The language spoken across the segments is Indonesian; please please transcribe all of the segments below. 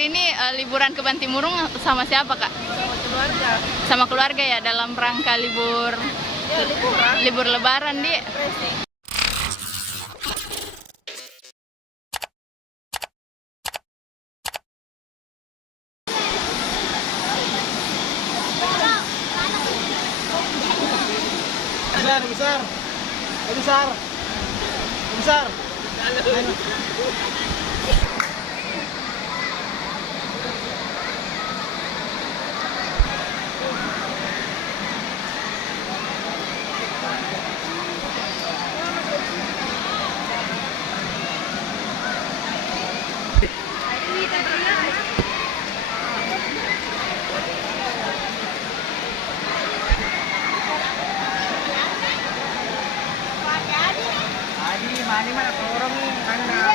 Hari ini liburan ke Bantimurung sama siapa, Kak? Sama keluarga. Sama keluarga ya, dalam rangka libur Ya, liburan. libur Lebaran, Di. Racing. Besar, besar, besar, besar. Mani mana orang nih, Anda.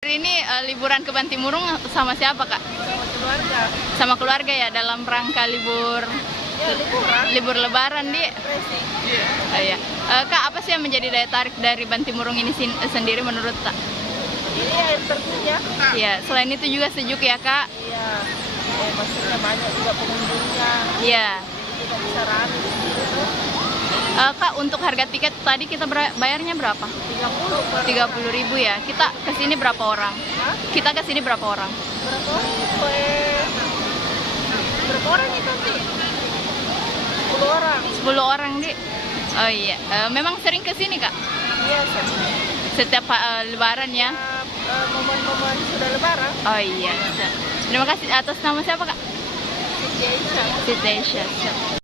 Hari ini liburan ke Bantimurung sama siapa, Kak? Sama keluarga. Sama keluarga ya, dalam rangka libur Ya, liburan. Lebaran, Di. Racing. Iya. Kak, apa sih yang menjadi daya tarik dari Bantimurung ini sendiri menurut Kak? Ini air terjunnya. Iya, selain itu juga sejuk ya, Kak? Iya. Maksudnya banyak juga pengunjungnya. Iya. Kita bisa rame di situ. Kak, untuk harga tiket tadi kita bayarnya berapa? 30 per 30.000 ya. Kita kesini berapa orang? Hah? Kita kesini berapa orang? Berapa orang? Berapa orang itu sih? 10 orang. 10 orang, Di. Oh iya. Memang sering kesini, Kak? Iya, sama. Setiap Lebaran ya? Momen-momen sudah lebaran. Oh iya. Terima kasih. Atas nama siapa, Kak? Siti Aisyah. Siti Aisyah.